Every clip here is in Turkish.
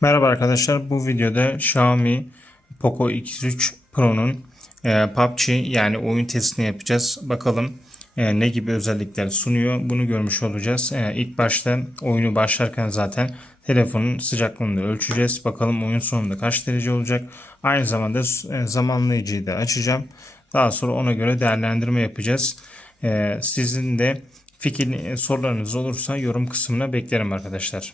Merhaba arkadaşlar. Bu videoda Xiaomi Poco X3 Pro'nun e, PUBG yani oyun testini yapacağız. Bakalım e, ne gibi özellikler sunuyor. Bunu görmüş olacağız. E, ilk başta oyunu başlarken zaten telefonun sıcaklığını ölçeceğiz. Bakalım oyun sonunda kaç derece olacak. Aynı zamanda e, zamanlayıcıyı da açacağım. Daha sonra ona göre değerlendirme yapacağız. E, sizin de fikir e, sorularınız olursa yorum kısmına beklerim arkadaşlar.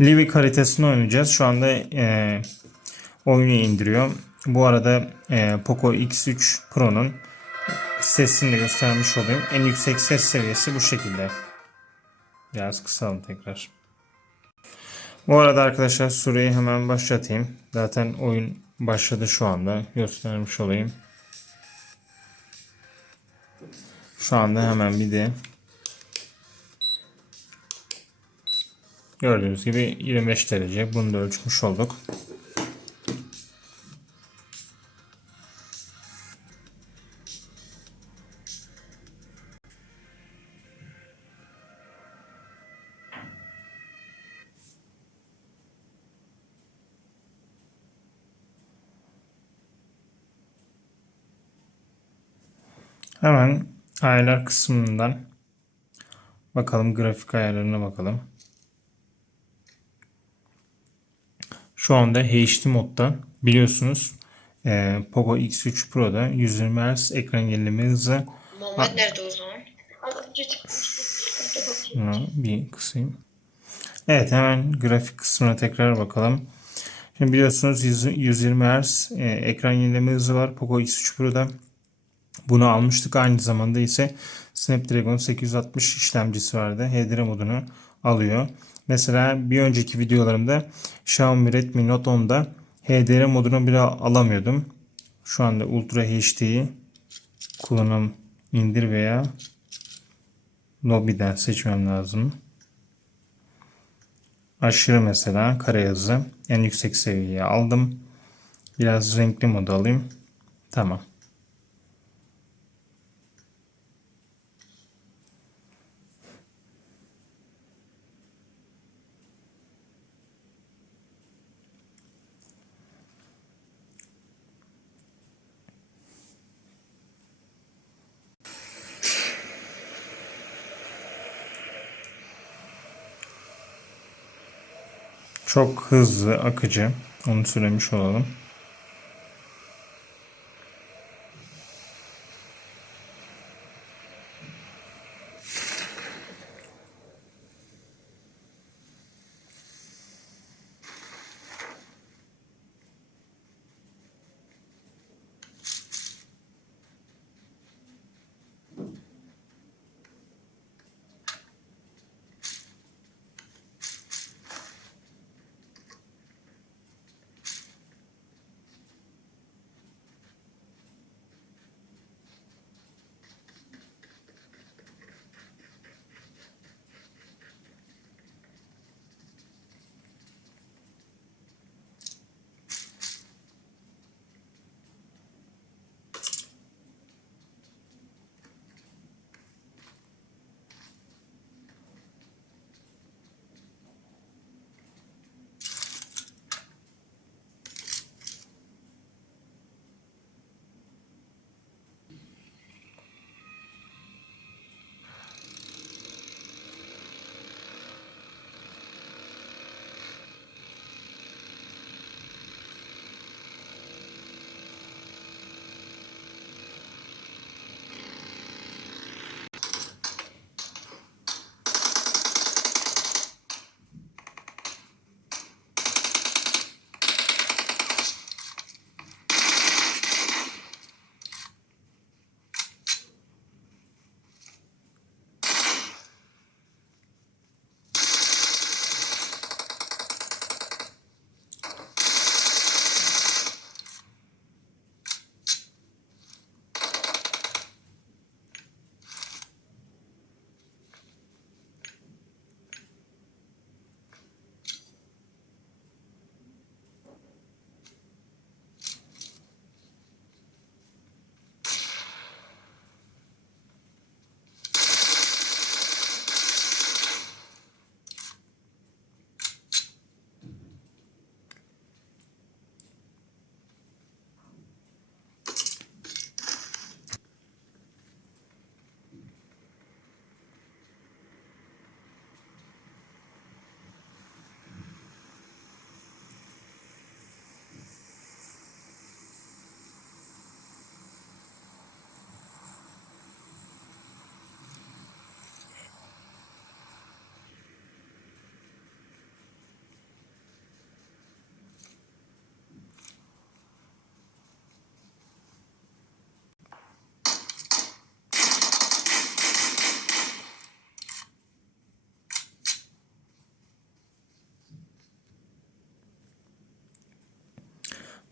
Livik haritasını oynayacağız. Şu anda e, oyunu indiriyor. Bu arada e, Poco X3 Pro'nun sesini de göstermiş olayım. En yüksek ses seviyesi bu şekilde. Biraz kısalım tekrar. Bu arada arkadaşlar süreyi hemen başlatayım. Zaten oyun başladı şu anda. Göstermiş olayım. Şu anda hemen bir de Gördüğünüz gibi 25 derece. Bunu da ölçmüş olduk. Hemen ayarlar kısmından bakalım grafik ayarlarına bakalım. Şu anda HD modda biliyorsunuz e, Poco X3 Pro'da 120 Hz ekran yenileme hızı. Muhammed nerede o zaman? Bunu bir kısayım. Evet hemen grafik kısmına tekrar bakalım. Şimdi biliyorsunuz 100 120 Hz e, ekran yenileme hızı var Poco X3 Pro'da. Bunu almıştık. Aynı zamanda ise Snapdragon 860 işlemcisi vardı. HDR modunu alıyor. Mesela bir önceki videolarımda Xiaomi Redmi Note 10'da HDR modunu bile alamıyordum. Şu anda Ultra HD'yi kullanım indir veya lobby'den seçmem lazım. Aşırı mesela kare hızı en yüksek seviyeye aldım. Biraz renkli modu alayım. Tamam. Çok hızlı, akıcı. Onu söylemiş olalım.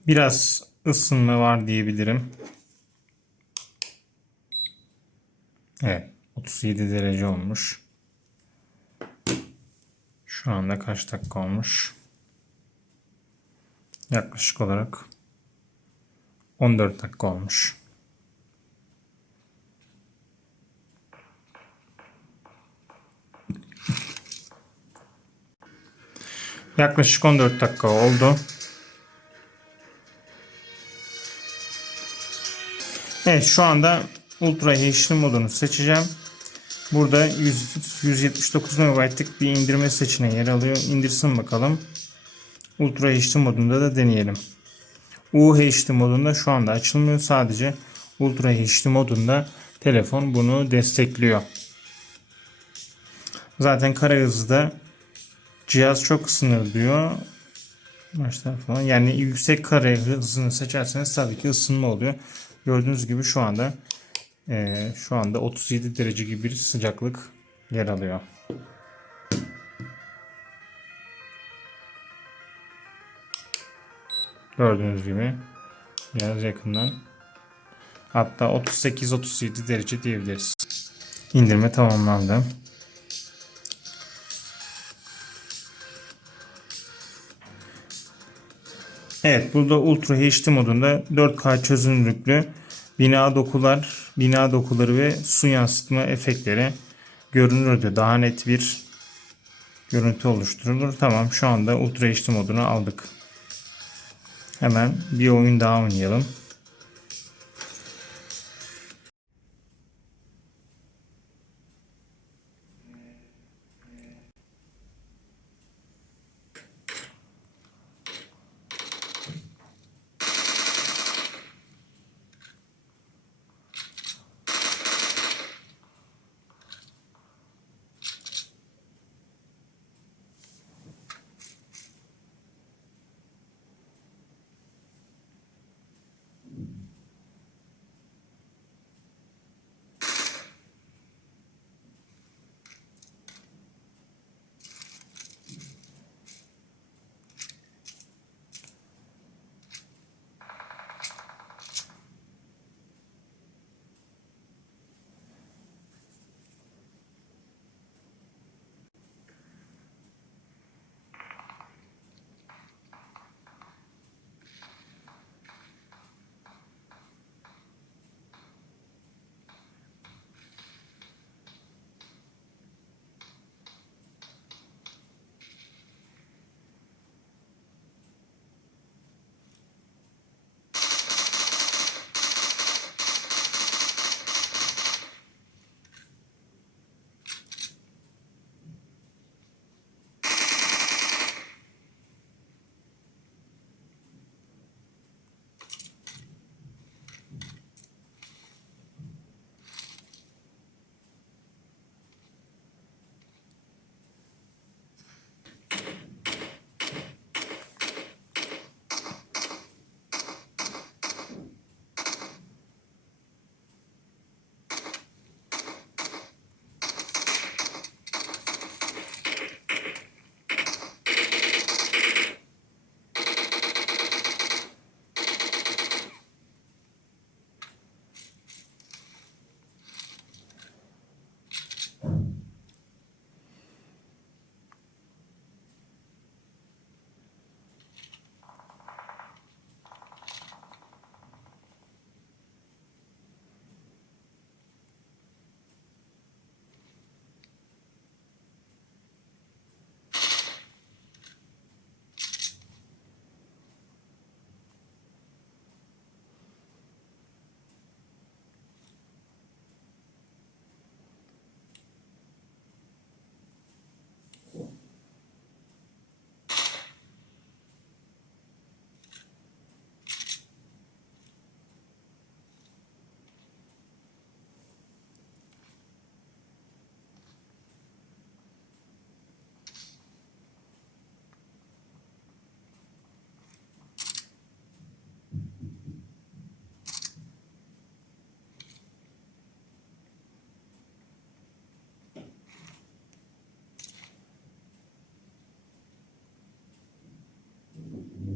Biraz ısınma var diyebilirim. Evet. 37 derece olmuş. Şu anda kaç dakika olmuş? Yaklaşık olarak 14 dakika olmuş. Yaklaşık 14 dakika oldu. Evet şu anda Ultra HD modunu seçeceğim. Burada 100, 179 MB'lık bir indirme seçeneği yer alıyor. İndirsin bakalım. Ultra HD modunda da deneyelim. UHD modunda şu anda açılmıyor. Sadece Ultra HD modunda telefon bunu destekliyor. Zaten kare hızda cihaz çok ısınır Başlar falan. Yani yüksek kare hızını seçerseniz tabii ki ısınma oluyor. Gördüğünüz gibi şu anda e, şu anda 37 derece gibi bir sıcaklık yer alıyor. Gördüğünüz gibi biraz yakından hatta 38-37 derece diyebiliriz. İndirme tamamlandı. Evet burada Ultra HD modunda 4K çözünürlüklü bina dokular, bina dokuları ve su yansıtma efektleri görünürde daha net bir görüntü oluşturulur. Tamam şu anda Ultra HD modunu aldık. Hemen bir oyun daha oynayalım.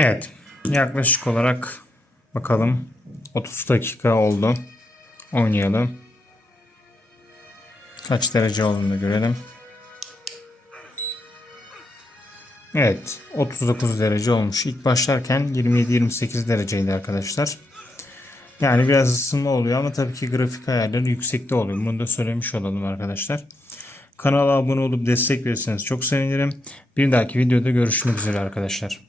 Evet. Yaklaşık olarak bakalım 30 dakika oldu. Oynayalım. Kaç derece olduğunu görelim. Evet. 39 derece olmuş. İlk başlarken 27-28 dereceydi arkadaşlar. Yani biraz ısınma oluyor ama tabii ki grafik ayarları yüksekte oluyor. Bunu da söylemiş olalım arkadaşlar. Kanala abone olup destek verirseniz çok sevinirim. Bir dahaki videoda görüşmek üzere arkadaşlar.